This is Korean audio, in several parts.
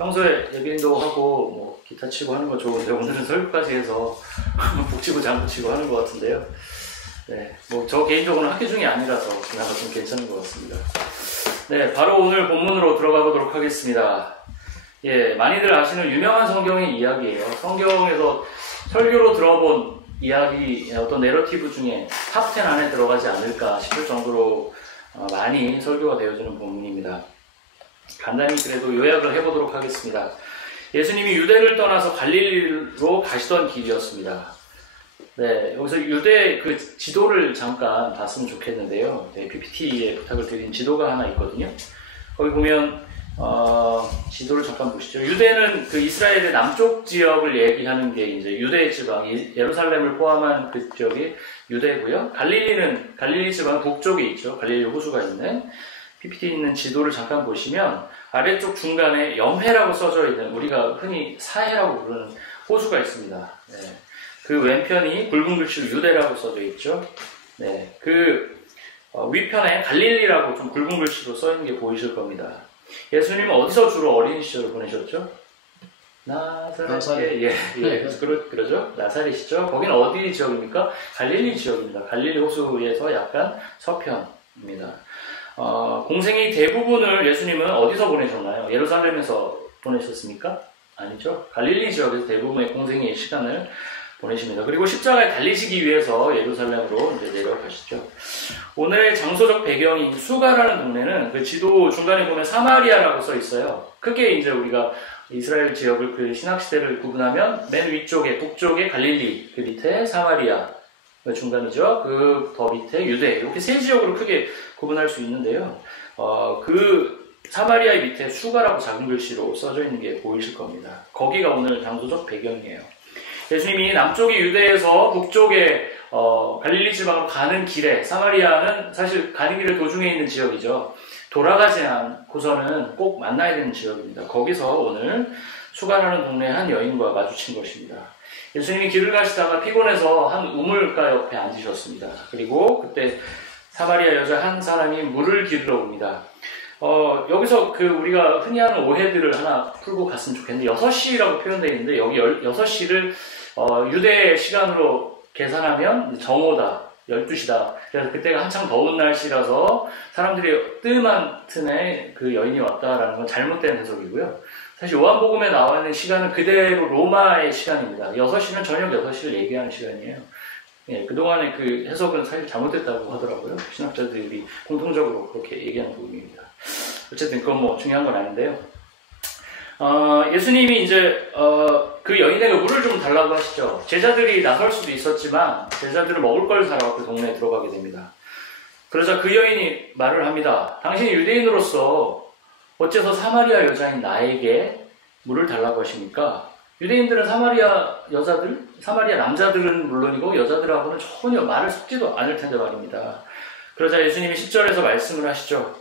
평소에 예배인도 하고 뭐 기타 치고 하는 거 좋은데 오늘은 설교까지 해서 북 치고 장구 치고 하는 것 같은데요. 네, 뭐 저 개인적으로는 학교 중이 아니라서 그나마 좀 괜찮은 것 같습니다. 네, 바로 오늘 본문으로 들어가 보도록 하겠습니다. 예, 많이들 아시는 유명한 성경의 이야기예요. 성경에서 설교로 들어본 이야기, 어떤 내러티브 중에 탑 10 안에 들어가지 않을까 싶을 정도로 많이 설교가 되어지는 본문입니다. 간단히 그래도 요약을 해보도록 하겠습니다. 예수님이 유대를 떠나서 갈릴리로 가시던 길이었습니다. 네, 여기서 유대 그 지도를 잠깐 봤으면 좋겠는데요. 네, PPT에 부탁을 드린 지도가 하나 있거든요. 거기 보면 지도를 잠깐 보시죠. 유대는 그 이스라엘의 남쪽 지역을 얘기하는 게 이제 유대 지방, 예루살렘을 포함한 그 지역이 유대고요. 갈릴리는 갈릴리 지방 북쪽에 있죠. 갈릴리 호수가 있는 PPT에 있는 지도를 잠깐 보시면 아래쪽 중간에 염해라고 써져 있는 우리가 흔히 사해라고 부르는 호수가 있습니다. 네. 그 왼편이 굵은 글씨로 유대라고 써져 있죠. 네. 그 위편에 갈릴리라고 좀 굵은 글씨로 써 있는 게 보이실 겁니다. 예수님은 어디서 주로 어린 시절을 보내셨죠? 나사렛. 예, 그러죠. 나사렛이죠. 거기는 어디 지역입니까? 갈릴리 지역입니다. 갈릴리 호수에서 약간 서편입니다. 공생의 대부분을 예수님은 어디서 보내셨나요? 예루살렘에서 보내셨습니까? 아니죠. 갈릴리 지역에서 대부분의 공생의 시간을 보내십니다. 그리고 십자가에 달리시기 위해서 예루살렘으로 이제 내려가시죠. 오늘의 장소적 배경인 수가라는 동네는 그 지도 중간에 보면 사마리아라고 써 있어요. 크게 이제 우리가 이스라엘 지역을 그 신학시대를 구분하면 맨 위쪽에 북쪽에 갈릴리, 그 밑에 사마리아, 그 중간이죠. 그 더 밑에 유대, 이렇게 세 지역으로 크게 구분할 수 있는데요. 그 사마리아의 밑에 수가라고 작은 글씨로 써져 있는 게 보이실 겁니다. 거기가 오늘 장소적 배경이에요. 예수님이 남쪽의 유대에서 북쪽의 갈릴리 지방으로 가는 길에, 사마리아는 사실 가는 길의 도중에 있는 지역이죠. 돌아가지 않고서는 꼭 만나야 되는 지역입니다. 거기서 오늘 수가라는 동네의 한 여인과 마주친 것입니다. 예수님이 길을 가시다가 피곤해서 한 우물가 옆에 앉으셨습니다. 그리고 그때 사마리아 여자 한 사람이 물을 기르러 옵니다. 여기서 그 우리가 흔히 하는 오해들을 하나 풀고 갔으면 좋겠는데 6시라고 표현되어 있는데 여기 6시를 유대 시간으로 계산하면 정오다, 12시다. 그래서 그때가 한창 더운 날씨라서 사람들이 뜸한 틈에 그 여인이 왔다라는 건 잘못된 해석이고요. 사실 요한복음에 나와 있는 시간은 그대로 로마의 시간입니다. 6시는 저녁 6시를 얘기하는 시간이에요. 예, 그동안의 그 해석은 사실 잘못됐다고 하더라고요. 신학자들이 공통적으로 그렇게 얘기하는 부분입니다. 어쨌든 그건 뭐 중요한 건 아닌데요. 예수님이 이제 그 여인에게 물을 좀 달라고 하시죠. 제자들이 나설 수도 있었지만 제자들은 먹을 걸 사러 그 동네에 들어가게 됩니다. 그러자 그 여인이 말을 합니다. 당신이 유대인으로서 어째서 사마리아 여자인 나에게 물을 달라고 하십니까? 유대인들은 사마리아 여자들, 사마리아 남자들은 물론이고 여자들하고는 전혀 말을 섞지도 않을 텐데 말입니다. 그러자 예수님이 10절에서 말씀을 하시죠.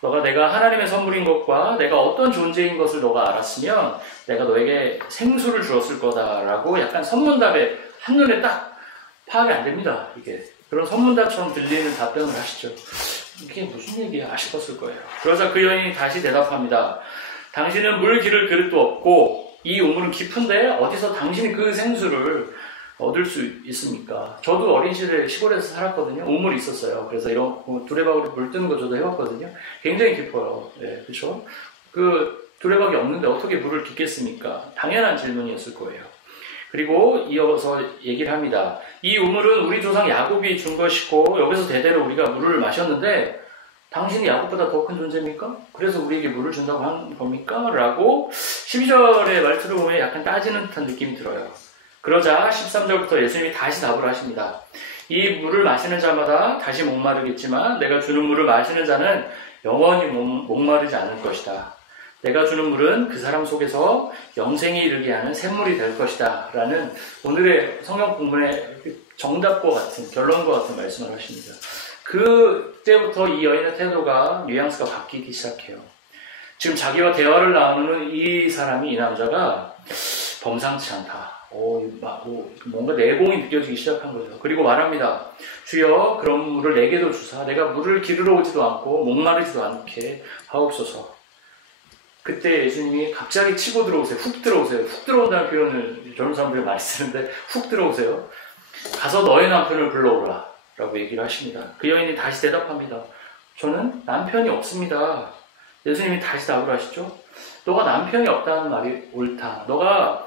너가 내가 하나님의 선물인 것과 내가 어떤 존재인 것을 너가 알았으면 내가 너에게 생수를 주었을 거다라고 약간 선문답에 한눈에 딱 파악이 안 됩니다. 이게 그런 선문답처럼 들리는 답변을 하시죠. 이게 무슨 얘기야 싶었을 거예요. 그러자 그 여인이 다시 대답합니다. 당신은 물 기를 그릇도 없고 이 우물은 깊은데 어디서 당신이 그 생수를 얻을 수 있습니까? 저도 어린 시절에 시골에서 살았거든요. 우물이 있었어요. 그래서 이런 두레박으로 물 뜨는 거 저도 해봤거든요. 굉장히 깊어요. 네, 그렇죠? 그 두레박이 없는데 어떻게 물을 깃겠습니까? 당연한 질문이었을 거예요. 그리고 이어서 얘기를 합니다. 이 우물은 우리 조상 야곱이 준 것이고 여기서 대대로 우리가 물을 마셨는데 당신이 야곱보다 더 큰 존재입니까? 그래서 우리에게 물을 준다고 한 겁니까? 라고 12절의 말투를 보면 약간 따지는 듯한 느낌이 들어요. 그러자 13절부터 예수님이 다시 답을 하십니다. 이 물을 마시는 자마다 다시 목마르겠지만 내가 주는 물을 마시는 자는 영원히 목마르지 않을 것이다. 내가 주는 물은 그 사람 속에서 영생에 이르게 하는 샘물이 될 것이다. 라는 오늘의 성경 본문의 정답과 같은, 결론과 같은 말씀을 하십니다. 그때부터 이 여인의 태도가, 뉘앙스가 바뀌기 시작해요. 지금 자기와 대화를 나누는 이 사람이, 이 남자가 범상치 않다. 뭔가 내공이 느껴지기 시작한 거죠. 그리고 말합니다. 주여, 그런 물을 내게도 주사 내가 물을 기르러 오지도 않고 목마르지도 않게 하옵소서. 그때 예수님이 갑자기 치고 들어오세요. 훅 들어오세요. 훅 들어온다는 표현을 젊은 사람들이 많이 쓰는데 훅 들어오세요. 가서 너의 남편을 불러오라 라고 얘기를 하십니다. 그 여인이 다시 대답합니다. 저는 남편이 없습니다. 예수님이 다시 답을 하시죠. 너가 남편이 없다는 말이 옳다. 너가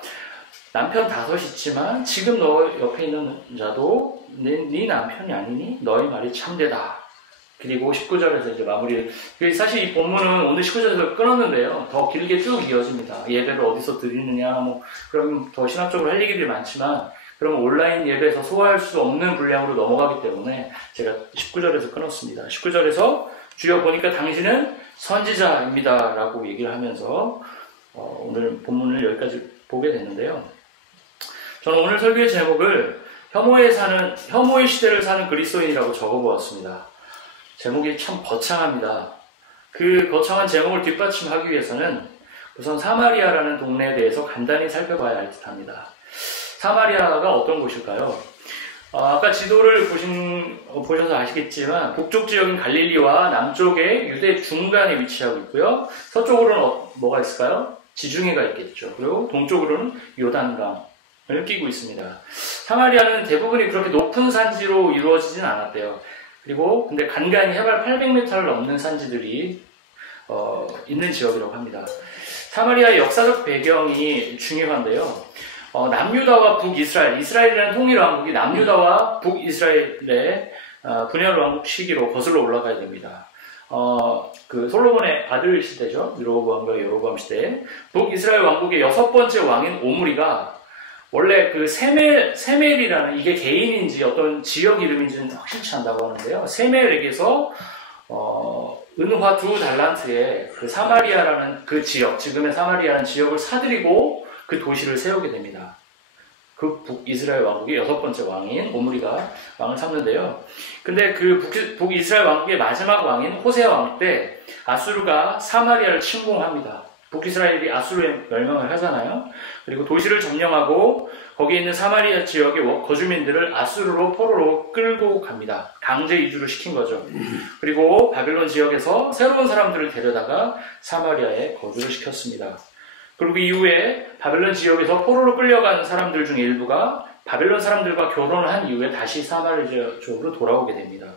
남편 5 있지만 지금 너 옆에 있는 자도 네 남편이 아니니 너의 말이 참되다. 그리고 19절에서 이제 마무리. 사실 이 본문은 오늘 19절에서 끊었는데요. 더 길게 쭉 이어집니다. 예배를 어디서 드리느냐, 그럼 더 신학적으로 할 얘기들이 많지만, 그럼 온라인 예배에서 소화할 수 없는 분량으로 넘어가기 때문에 제가 19절에서 끊었습니다. 19절에서 주여 보니까 당신은 선지자입니다. 라고 얘기를 하면서, 오늘 본문을 여기까지 보게 됐는데요. 저는 오늘 설교의 제목을 혐오의 시대를 사는 그리스도인이라고 적어보았습니다. 제목이 참 거창합니다. 그 거창한 제목을 뒷받침하기 위해서는 우선 사마리아라는 동네에 대해서 간단히 살펴봐야 할 듯합니다. 사마리아가 어떤 곳일까요? 아까 지도를 보셔서 아시겠지만 북쪽 지역인 갈릴리와 남쪽의 유대 중간에 위치하고 있고요. 서쪽으로는 뭐가 있을까요? 지중해가 있겠죠. 그리고 동쪽으로는 요단강을 끼고 있습니다. 사마리아는 대부분이 그렇게 높은 산지로 이루어지진 않았대요. 그리고 근데 간간히 해발 800m를 넘는 산지들이 있는 지역이라고 합니다. 사마리아의 역사적 배경이 중요한데요. 남유다와 북이스라엘, 이스라엘이라는 통일 왕국이 남유다와 북이스라엘의 분열 왕국 시기로 거슬러 올라가야 됩니다. 그 솔로몬의 아들 시대죠. 르호보암과 여로보암 시대. 북이스라엘 왕국의 6번째 왕인 오므리가 원래 그 세멜이라는 이게 개인인지 어떤 지역 이름인지는 확실치 않다고 하는데요. 세멜에게서 은화 2달란트에 그 사마리아라는 그 지역, 지금의 사마리아라는 지역을 사들이고 그 도시를 세우게 됩니다. 그 북이스라엘 왕국의 6번째 왕인 오므리가 왕을 삼는데요. 근데 그 북이스라엘 왕국의 마지막 왕인 호세 왕 때 아수르가 사마리아를 침공합니다. 북이스라엘이 아수르에 멸망을 하잖아요. 그리고 도시를 점령하고 거기에 있는 사마리아 지역의 거주민들을 아수르로 포로로 끌고 갑니다. 강제 이주를 시킨 거죠. 그리고 바벨론 지역에서 새로운 사람들을 데려다가 사마리아에 거주를 시켰습니다. 그리고 이후에 바벨론 지역에서 포로로 끌려간 사람들 중 일부가 바벨론 사람들과 결혼을 한 이후에 다시 사마리아 지역으로 돌아오게 됩니다.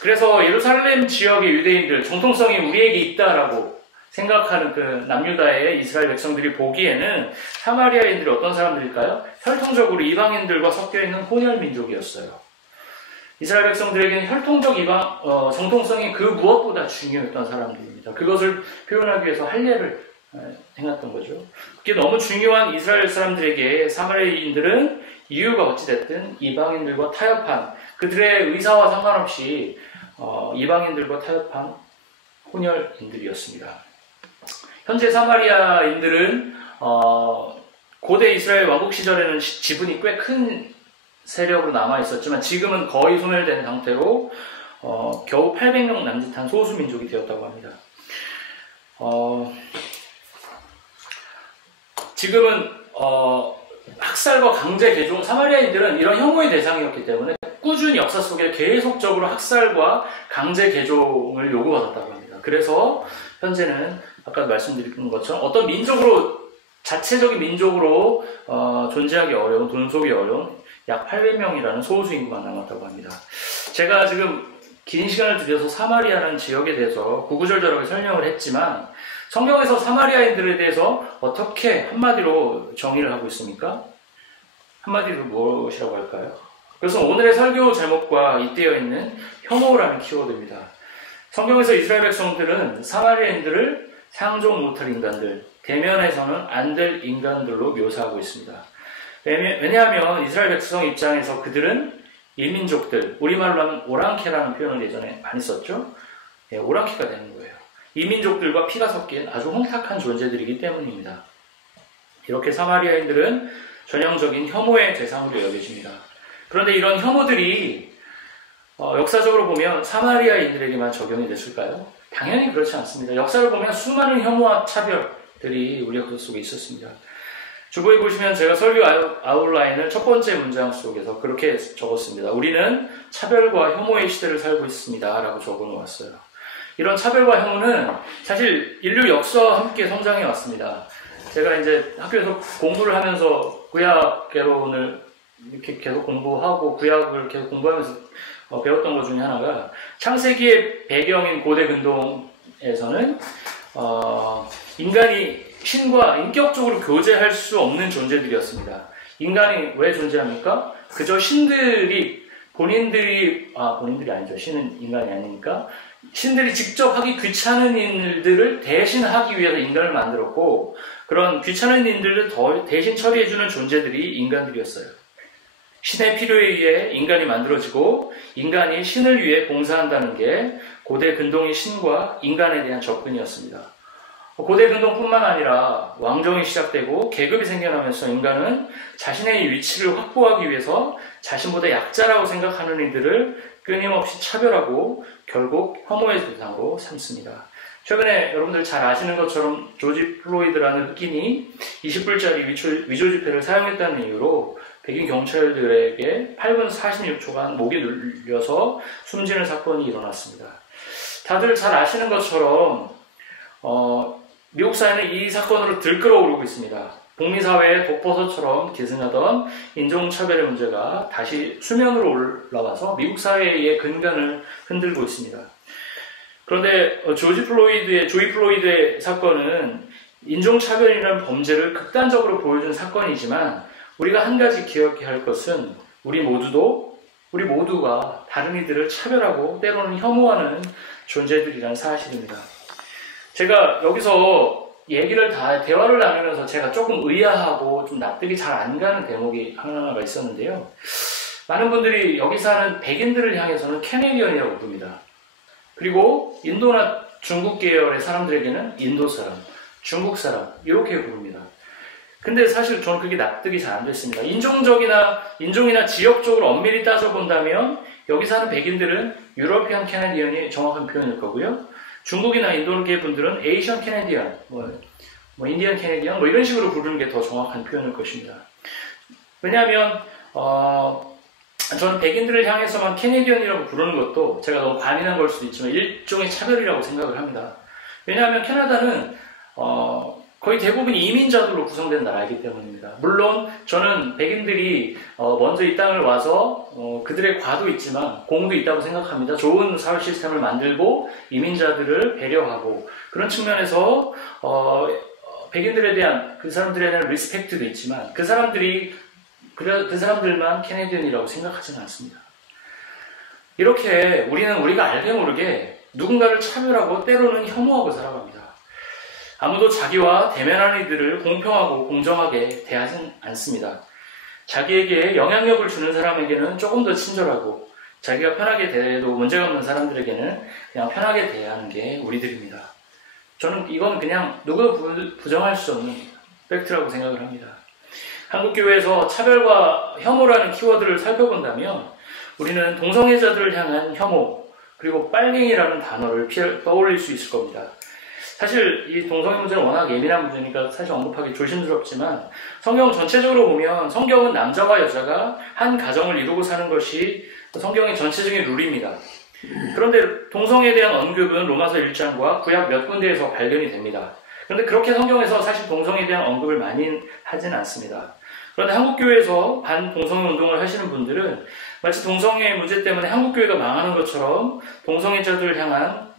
그래서 예루살렘 지역의 유대인들, 정통성이 우리에게 있다라고 생각하는 그 남유다의 이스라엘 백성들이 보기에는 사마리아인들이 어떤 사람들일까요? 혈통적으로 이방인들과 섞여있는 혼혈민족이었어요. 이스라엘 백성들에게는 혈통적 정통성이 그 무엇보다 중요했던 사람들입니다. 그것을 표현하기 위해서 할례를 행했던 거죠. 그게 너무 중요한 이스라엘 사람들에게 사마리아인들은 이유가 어찌됐든 이방인들과 타협한, 그들의 의사와 상관없이 이방인들과 타협한 혼혈인들이었습니다. 현재 사마리아인들은 고대 이스라엘 왕국 시절에는 지분이 꽤 큰 세력으로 남아 있었지만 지금은 거의 소멸된 상태로 겨우 800명 남짓한 소수 민족이 되었다고 합니다. 지금은 학살과 강제 개종, 사마리아인들은 이런 혐오의 대상이었기 때문에 꾸준히 역사 속에 계속적으로 학살과 강제 개종을 요구받았다고 합니다. 그래서 현재는 아까 말씀드린 것처럼 어떤 민족으로, 자체적인 민족으로 존재하기 어려운, 존속이 어려운 약 800명이라는 소수 인구가 남았다고 합니다. 제가 지금 긴 시간을 들여서 사마리아라는 지역에 대해서 구구절절하게 설명을 했지만 성경에서 사마리아인들에 대해서 어떻게 한마디로 정의를 하고 있습니까? 한마디로 무엇이라고 할까요? 그래서 오늘의 설교 제목과 잇대어 있는 혐오라는 키워드입니다. 성경에서 이스라엘 백성들은 사마리아인들을 상종 못할 인간들, 대면에서는 안 될 인간들로 묘사하고 있습니다. 왜냐하면 이스라엘 백성 입장에서 그들은 이민족들, 우리말로 하면 오랑캐라는 표현을 예전에 많이 썼죠. 오랑캐가 되는 거예요. 이민족들과 피가 섞인 아주 혼탁한 존재들이기 때문입니다. 이렇게 사마리아인들은 전형적인 혐오의 대상으로 여겨집니다. 그런데 이런 혐오들이 역사적으로 보면 사마리아인들에게만 적용이 됐을까요? 당연히 그렇지 않습니다. 역사를 보면 수많은 혐오와 차별들이 우리 역사 속에 있었습니다. 주보에 보시면 제가 설교 아웃라인을 첫 번째 문장 속에서 그렇게 적었습니다. 우리는 차별과 혐오의 시대를 살고 있습니다. 라고 적어 놓았어요. 이런 차별과 혐오는 사실 인류 역사와 함께 성장해 왔습니다. 제가 이제 학교에서 공부를 하면서 구약 개론을 이렇게 계속 공부하고 구약을 계속 공부하면서 배웠던 것 중에 하나가 창세기의 배경인 고대 근동에서는 인간이 신과 인격적으로 교제할 수 없는 존재들이었습니다. 인간이 왜 존재합니까? 그저 신들이 본인들이 아니죠. 신은 인간이 아니니까 신들이 직접 하기 귀찮은 일들을 대신 하기 위해서 인간을 만들었고 그런 귀찮은 일들을 대신 처리해주는 존재들이 인간들이었어요. 신의 필요에 의해 인간이 만들어지고 인간이 신을 위해 봉사한다는 게 고대 근동의 신과 인간에 대한 접근이었습니다. 고대 근동뿐만 아니라 왕정이 시작되고 계급이 생겨나면서 인간은 자신의 위치를 확보하기 위해서 자신보다 약자라고 생각하는 이들을 끊임없이 차별하고 결국 혐오의 대상으로 삼습니다. 최근에 여러분들 잘 아시는 것처럼 조지 플로이드라는 흑인이 20불짜리 위조 지폐를 사용했다는 이유로 백인 경찰들에게 8분 46초간 목이 눌려서 숨지는 사건이 일어났습니다. 다들 잘 아시는 것처럼 미국 사회는 이 사건으로 들끓어오르고 있습니다. 북미 사회의 독버섯처럼 기승하던 인종차별의 문제가 다시 수면으로 올라와서 미국 사회의 근간을 흔들고 있습니다. 그런데 조이 플로이드의 사건은 인종차별이라는 범죄를 극단적으로 보여준 사건이지만 우리가 한 가지 기억해야 할 것은 우리 모두가 다른 이들을 차별하고 때로는 혐오하는 존재들이라는 사실입니다. 제가 여기서 대화를 나누면서 제가 조금 의아하고 좀 납득이 잘 안 가는 대목이 하나가 있었는데요. 많은 분들이 여기 사는 백인들을 향해서는 캐네디언이라고 부릅니다. 그리고 인도나 중국 계열의 사람들에게는 인도 사람, 중국 사람 이렇게 부릅니다. 근데 사실 저는 그게 납득이 잘 안 됐습니다. 인종이나 지역적으로 엄밀히 따져본다면 여기 사는 백인들은 유러피안 캐네디언이 정확한 표현일 거고요. 중국이나 인도계 분들은 에이션 캐네디언, 인디언 캐네디언 이런 식으로 부르는 게 더 정확한 표현일 것입니다. 왜냐하면 저는 백인들을 향해서만 캐네디언이라고 부르는 것도 제가 너무 과민한 걸 수도 있지만 일종의 차별이라고 생각을 합니다. 왜냐하면 캐나다는 거의 대부분 이민자들로 구성된 나라이기 때문입니다. 물론 저는 백인들이 먼저 이 땅을 와서 그들의 과도 있지만 공도 있다고 생각합니다. 좋은 사회 시스템을 만들고 이민자들을 배려하고 그런 측면에서 백인들에 대한 그 사람들에 대한 리스펙트도 있지만 그 사람들만 캐네디언이라고 생각하지는 않습니다. 이렇게 우리가 알게 모르게 누군가를 차별하고 때로는 혐오하고 살아갑니다. 아무도 자기와 대면하는 이들을 공평하고 공정하게 대하진 않습니다. 자기에게 영향력을 주는 사람에게는 조금 더 친절하고 자기가 편하게 대해도 문제가 없는 사람들에게는 그냥 편하게 대하는 게 우리들입니다. 저는 이건 그냥 누구도 부정할 수 없는 팩트라고 생각을 합니다. 한국교회에서 차별과 혐오라는 키워드를 살펴본다면 우리는 동성애자들을 향한 혐오 그리고 빨갱이라는 단어를 떠올릴 수 있을 겁니다. 사실 이 동성애 문제는 워낙 예민한 문제니까 사실 언급하기 조심스럽지만 성경 전체적으로 보면 성경은 남자와 여자가 한 가정을 이루고 사는 것이 성경의 전체적인 룰입니다. 그런데 동성애에 대한 언급은 로마서 1장과 구약 몇 군데에서 발견이 됩니다. 그런데 그렇게 성경에서 사실 동성애에 대한 언급을 많이 하진 않습니다. 그런데 한국교회에서 반동성애 운동을 하시는 분들은 마치 동성애 문제 때문에 한국교회가 망하는 것처럼 동성애자들을 향한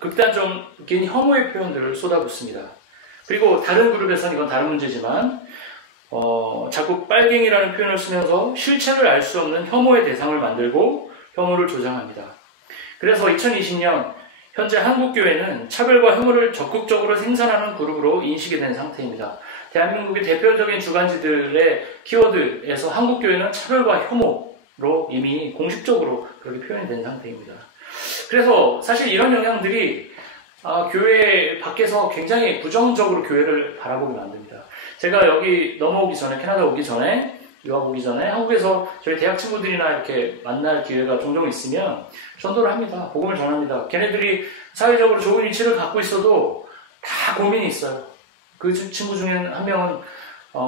극단적인 혐오의 표현들을 쏟아붓습니다. 그리고 다른 그룹에서는 이건 다른 문제지만 자꾸 빨갱이라는 표현을 쓰면서 실체를 알 수 없는 혐오의 대상을 만들고 혐오를 조장합니다. 그래서 2020년 현재 한국교회는 차별과 혐오를 적극적으로 생산하는 그룹으로 인식이 된 상태입니다. 대한민국의 대표적인 주간지들의 키워드에서 한국교회는 차별과 혐오로 이미 공식적으로 그렇게 표현이 된 상태입니다. 그래서 사실 이런 영향들이 교회 밖에서 굉장히 부정적으로 교회를 바라보게 만듭니다. 제가 여기 넘어오기 전에, 캐나다 오기 전에, 유학 오기 전에 한국에서 저희 대학 친구들이나 이렇게 만날 기회가 종종 있으면 전도를 합니다. 복음을 전합니다. 걔네들이 사회적으로 좋은 위치를 갖고 있어도 다 고민이 있어요. 그 친구 중에 한 명은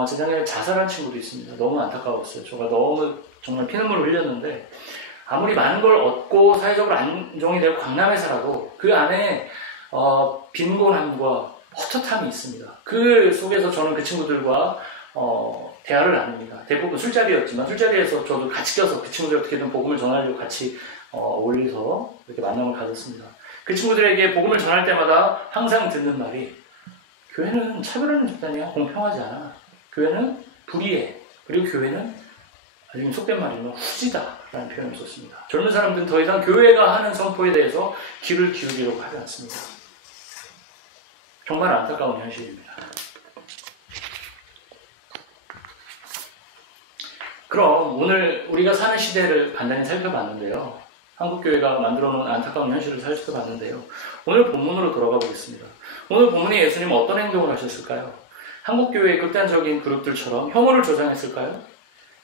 재작년에 자살한 친구도 있습니다. 너무 안타까웠어요. 제가 너무 정말 피눈물을 흘렸는데 아무리 많은 걸 얻고 사회적으로 안정이 되고 강남에 살아도 그 안에 빈곤함과 헛헛함이 있습니다. 그 속에서 저는 그 친구들과 대화를 나눕니다. 대부분 술자리였지만 술자리에서 저도 같이 껴서 그 친구들 어떻게든 복음을 전하려고 같이 어울려서 이렇게 만남을 가졌습니다. 그 친구들에게 복음을 전할 때마다 항상 듣는 말이 교회는 차별하는 집단이야. 공평하지 않아. 교회는 불의해. 그리고 교회는 아주 속된 말이면 후지다 라는 표현을 썼습니다. 젊은 사람들은 더 이상 교회가 하는 선포에 대해서 귀를 기울이려고 하지 않습니다. 정말 안타까운 현실입니다. 그럼 오늘 우리가 사는 시대를 간단히 살펴봤는데요. 한국교회가 만들어 놓은 안타까운 현실을 살펴봤는데요. 오늘 본문으로 돌아가 보겠습니다. 오늘 본문에 예수님은 어떤 행동을 하셨을까요? 한국교회의 극단적인 그룹들처럼 혐오를 조장했을까요?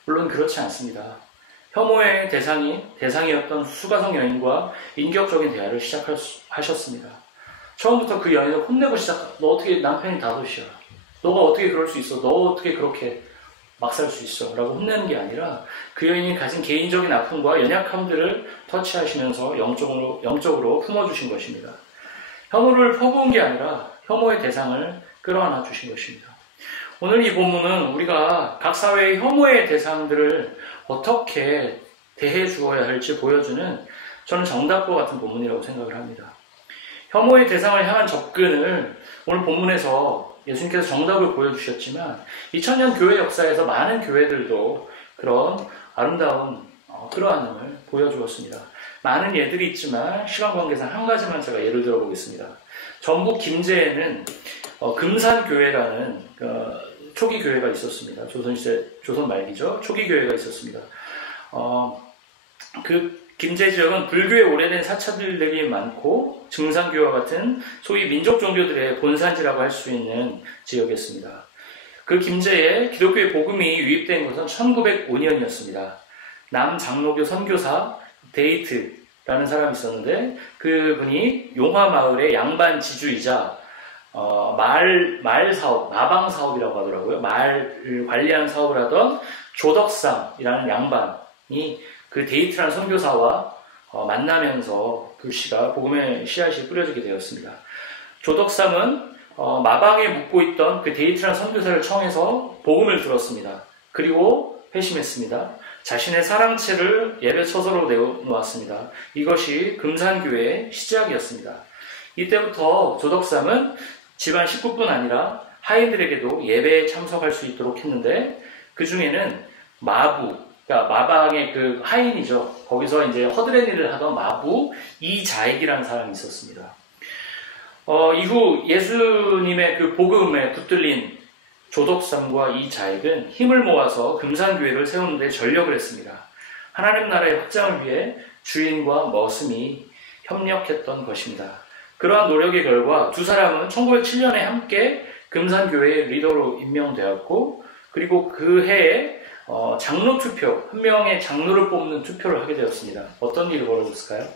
물론 그렇지 않습니다. 혐오의 대상이었던 수가성 여인과 인격적인 대화를 시작하셨습니다. 처음부터 그 여인을 혼내고 너 어떻게 남편이 다섯이야? 너가 어떻게 그럴 수 있어? 너 어떻게 그렇게 막 살 수 있어? 라고 혼내는 게 아니라 그 여인이 가진 개인적인 아픔과 연약함들을 터치하시면서 영적으로 품어주신 것입니다. 혐오를 퍼부은 게 아니라 혐오의 대상을 끌어안아 주신 것입니다. 오늘 이 본문은 우리가 각 사회의 혐오의 대상들을 어떻게 대해 주어야 할지 보여주는 저는 정답과 같은 본문이라고 생각을 합니다. 혐오의 대상을 향한 접근을 오늘 본문에서 예수님께서 정답을 보여주셨지만 2000년 교회 역사에서 많은 교회들도 그런 아름다운 끌어안음을 보여주었습니다. 많은 예들이 있지만 시간 관계상 한 가지만 제가 예를 들어보겠습니다. 전북 김제에는 금산교회라는 초기 교회가 있었습니다. 조선 말기죠. 초기 교회가 있었습니다. 그 김제 지역은 불교의 오래된 사찰들이 많고 증산교와 같은 소위 민족 종교들의 본산지라고 할 수 있는 지역이었습니다. 그 김제에 기독교의 복음이 유입된 것은 1905년이었습니다. 남장로교 선교사 데이트라는 사람이 있었는데 그분이 용화마을의 양반 지주이자 말 사업, 마방 사업이라고 하더라고요. 말을 관리하는 사업을 하던 조덕삼이라는 양반이 그 데이트라는 선교사와 만나면서 불씨가 복음의 씨앗이 뿌려지게 되었습니다. 조덕삼은 마방에 묵고 있던 그 데이트라는 선교사를 청해서 복음을 들었습니다. 그리고 회심했습니다. 자신의 사랑채를 예배 처소로 내놓았습니다. 이것이 금산교회의 시작이었습니다. 이때부터 조덕삼은 집안 식구뿐 아니라 하인들에게도 예배에 참석할 수 있도록 했는데 그 중에는 그러니까 마방의 그 하인이죠. 거기서 이제 허드렛 일을 하던 마부 이자익이라는 사람이 있었습니다. 이후 예수님의 그 복음에 붙들린 조덕삼과 이자익은 힘을 모아서 금산교회를 세우는 데 전력을 했습니다. 하나님 나라의 확장을 위해 주인과 머슴이 협력했던 것입니다. 그러한 노력의 결과 두 사람은 1907년에 함께 금산교회의 리더로 임명되었고 그리고 그 해에 장로 투표, 한 명의 장로를 뽑는 투표를 하게 되었습니다. 어떤 일이 벌어졌을까요?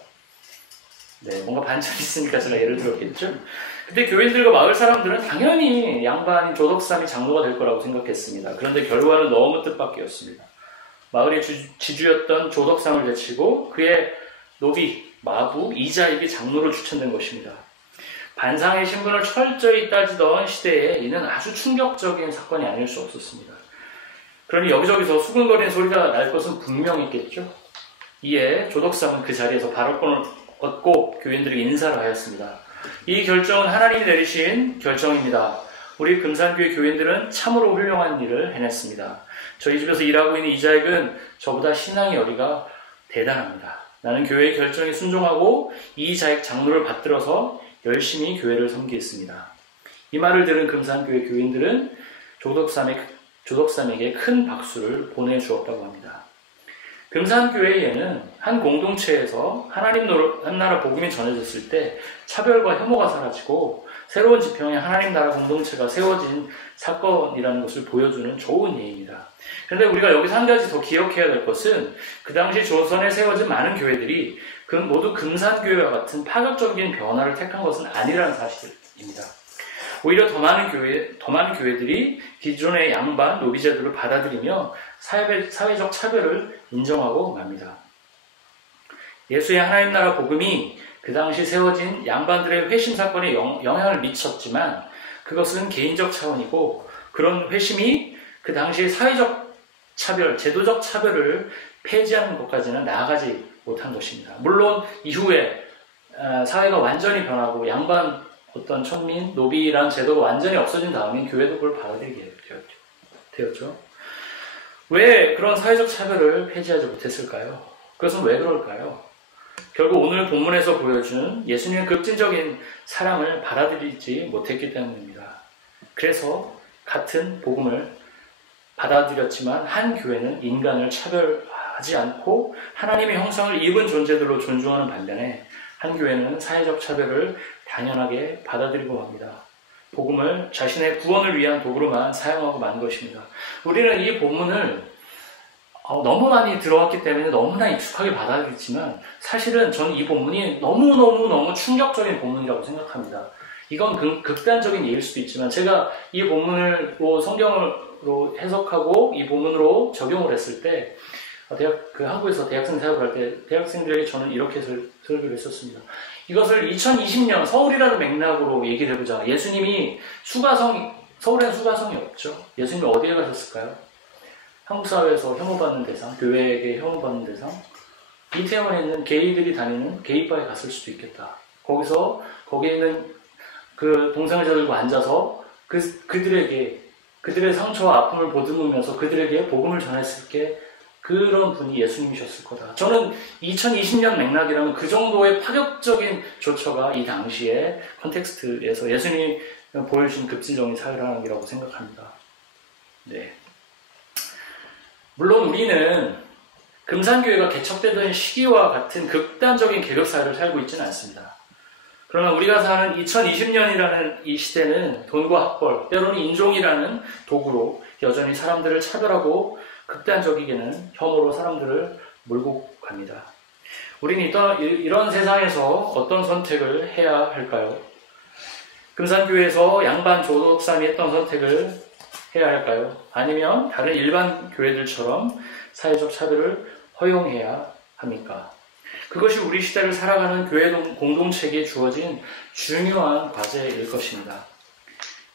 네, 뭔가 반전이 있으니까 제가 예를 들었겠죠? 근데 교인들과 마을 사람들은 당연히 양반인 조덕삼이 장로가 될 거라고 생각했습니다. 그런데 결과는 너무 뜻밖이었습니다. 마을의 지주였던 조덕삼을 제치고 그의 노비, 마부, 이자익이 장로로 추천된 것입니다. 반상의 신분을 철저히 따지던 시대에 이는 아주 충격적인 사건이 아닐 수 없었습니다. 그러니 여기저기서 수근거리는 소리가 날 것은 분명했겠죠. 이에 조덕삼은 그 자리에서 발언권을 얻고 교인들에게 인사를 하였습니다. 이 결정은 하나님이 내리신 결정입니다. 우리 금산교회 교인들은 참으로 훌륭한 일을 해냈습니다. 저희 집에서 일하고 있는 이자익은 저보다 신앙의 열의가 대단합니다. 나는 교회의 결정에 순종하고 이자익 장로를 받들어서 열심히 교회를 섬기겠습니다. 이 말을 들은 금산교회 교인들은 조덕삼에게 큰 박수를 보내주었다고 합니다. 금산교회에는 한 공동체에서 하나님 나라 복음이 전해졌을 때 차별과 혐오가 사라지고 새로운 지평의 하나님 나라 공동체가 세워진 사건이라는 것을 보여주는 좋은 예입니다. 그런데 우리가 여기서 한 가지 더 기억해야 될 것은 그 당시 조선에 세워진 많은 교회들이 모두 금산교회와 같은 파격적인 변화를 택한 것은 아니라는 사실입니다. 오히려 더 많은 교회들이 기존의 양반, 노비 제도를 받아들이며 사회적 차별을 인정하고 맙니다. 예수의 하나님 나라 복음이 그 당시 세워진 양반들의 회심 사건에 영향을 미쳤지만 그것은 개인적 차원이고 그런 회심이 그 당시 사회적 차별, 제도적 차별을 폐지하는 것까지는 나아가지 못한 것입니다. 물론 이후에 사회가 완전히 변하고 양반 어떤 천민, 노비라는 제도가 완전히 없어진 다음에 교회도 그걸 받아들이게 되었죠. 왜 그런 사회적 차별을 폐지하지 못했을까요? 그것은 왜 그럴까요? 결국 오늘 본문에서 보여준 예수님의 급진적인 사랑을 받아들이지 못했기 때문입니다. 그래서 같은 복음을 받아들였지만 한 교회는 인간을 차별하지 않고 하나님의 형상을 입은 존재들로 존중하는 반면에 한 교회는 사회적 차별을 당연하게 받아들이고 맙니다. 복음을 자신의 구원을 위한 도구로만 사용하고 만 것입니다. 우리는 이 본문을 너무 많이 들어왔기 때문에 너무나 익숙하게 받아들이지만 사실은 저는 이 본문이 너무너무 충격적인 본문이라고 생각합니다. 이건 극단적인 예일 수도 있지만 제가 이 본문을 성경으로 해석하고 이 본문으로 적용을 했을 때 한국에서 대학생 사역을 할 때 대학생들에게 저는 이렇게 설교를 했었습니다. 이것을 2020년 서울이라는 맥락으로 얘기를 해보자. 예수님이 서울에는 수가성이 없죠. 예수님이 어디에 가셨을까요? 한국 사회에서 혐오받는 대상, 교회에게 혐오받는 대상, 이태원에 있는 게이들이 다니는 게이바에 갔을 수도 있겠다. 거기에 있는 그 동성애자 들고 앉아서 그들의 상처와 아픔을 보듬으면서 그들에게 복음을 전했을 게 그런 분이 예수님이셨을 거다. 저는 2020년 맥락이라면 그 정도의 파격적인 조처가 이 당시의 컨텍스트에서 예수님이 보여주신 급진적인 사회라는이라고 생각합니다. 네. 물론 우리는 금산교회가 개척되던 시기와 같은 극단적인 계급사회를 살고 있지는 않습니다. 그러나 우리가 사는 2020년이라는 이 시대는 돈과 학벌, 때로는 인종이라는 도구로 여전히 사람들을 차별하고 극단적이게는 혐오로 사람들을 몰고 갑니다. 우리는 이런 세상에서 어떤 선택을 해야 할까요? 금산교회에서 양반 조덕삼이 했던 선택을 해야 할까요? 아니면 다른 일반 교회들처럼 사회적 차별을 허용해야 합니까? 그것이 우리 시대를 살아가는 교회 공동체에게 주어진 중요한 과제일 것입니다.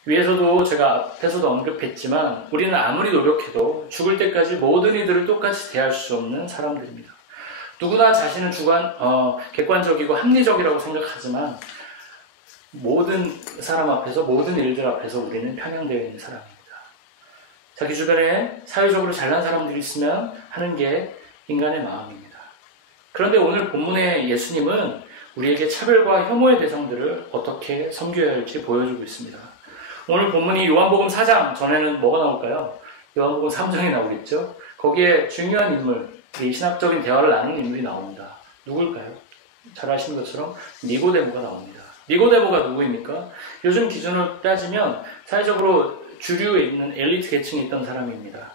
위에서도 제가 앞에서도 언급했지만 우리는 아무리 노력해도 죽을 때까지 모든 이들을 똑같이 대할 수 없는 사람들입니다. 누구나 자신은 객관적이고 합리적이라고 생각하지만 모든 사람 앞에서 모든 일들 앞에서 우리는 편향되어 있는 사람입니다. 자기 주변에 사회적으로 잘난 사람들이 있으면 하는 게 인간의 마음입니다. 그런데 오늘 본문의 예수님은 우리에게 차별과 혐오의 대상들을 어떻게 섬겨야 할지 보여주고 있습니다. 오늘 본문이 요한복음 4장 전에는 뭐가 나올까요? 요한복음 3장이 나오겠죠? 거기에 중요한 인물, 이 신학적인 대화를 나누는 인물이 나옵니다. 누굴까요? 잘 아시는 것처럼 니고데모가 나옵니다. 니고데모가 누구입니까? 요즘 기준으로 따지면 사회적으로 주류에 있는 엘리트 계층에 있던 사람입니다.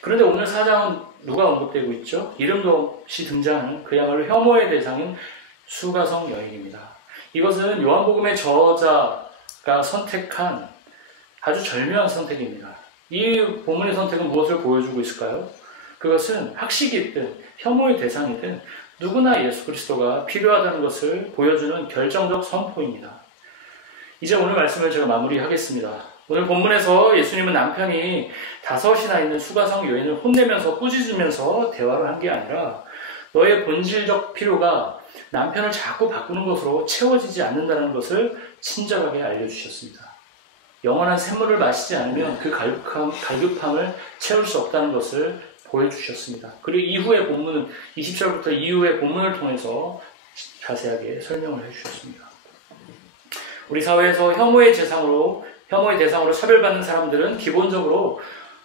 그런데 오늘 4장은 누가 언급되고 있죠? 이름도 없이 등장하는 그야말로 혐오의 대상인 수가성 여인입니다. 이것은 요한복음의 저자가 선택한 아주 절묘한 선택입니다. 이 본문의 선택은 무엇을 보여주고 있을까요? 그것은 학식이든 혐오의 대상이든 누구나 예수 그리스도가 필요하다는 것을 보여주는 결정적 선포입니다. 이제 오늘 말씀을 제가 마무리하겠습니다. 오늘 본문에서 예수님은 남편이 5이나 있는 수가성 여인을 혼내면서 꾸짖으면서 대화를 한 게 아니라 너의 본질적 필요가 남편을 자꾸 바꾸는 것으로 채워지지 않는다는 것을 친절하게 알려주셨습니다. 영원한 샘물을 마시지 않으면 그 갈급함을 채울 수 없다는 것을 보여주셨습니다. 그리고 이후의 본문은 20절부터 이후의 본문을 통해서 자세하게 설명을 해주셨습니다. 우리 사회에서 혐오의 대상으로 차별받는 사람들은 기본적으로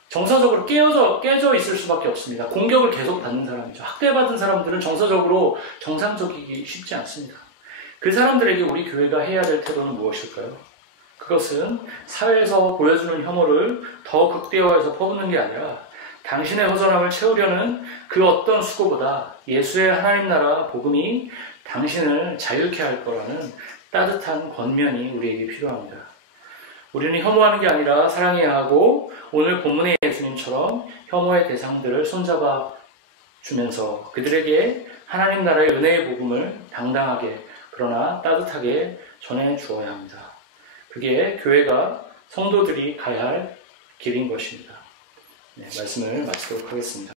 정서적으로 깨져 있을 수밖에 없습니다. 공격을 계속 받는 사람이죠. 학대받은 사람들은 정서적으로 정상적이기 쉽지 않습니다. 그 사람들에게 우리 교회가 해야 될 태도는 무엇일까요? 그것은 사회에서 보여주는 혐오를 더 극대화해서 퍼붓는 게 아니라 당신의 허전함을 채우려는 그 어떤 수고보다 예수의 하나님 나라 복음이 당신을 자유케 할 거라는 따뜻한 권면이 우리에게 필요합니다. 우리는 혐오하는 게 아니라 사랑해야 하고 오늘 본문의 예수님처럼 혐오의 대상들을 손잡아 주면서 그들에게 하나님 나라의 은혜의 복음을 당당하게 그러나 따뜻하게 전해 주어야 합니다. 그게 교회가 성도들이 가야 할 길인 것입니다. 네, 말씀을 마치도록 하겠습니다.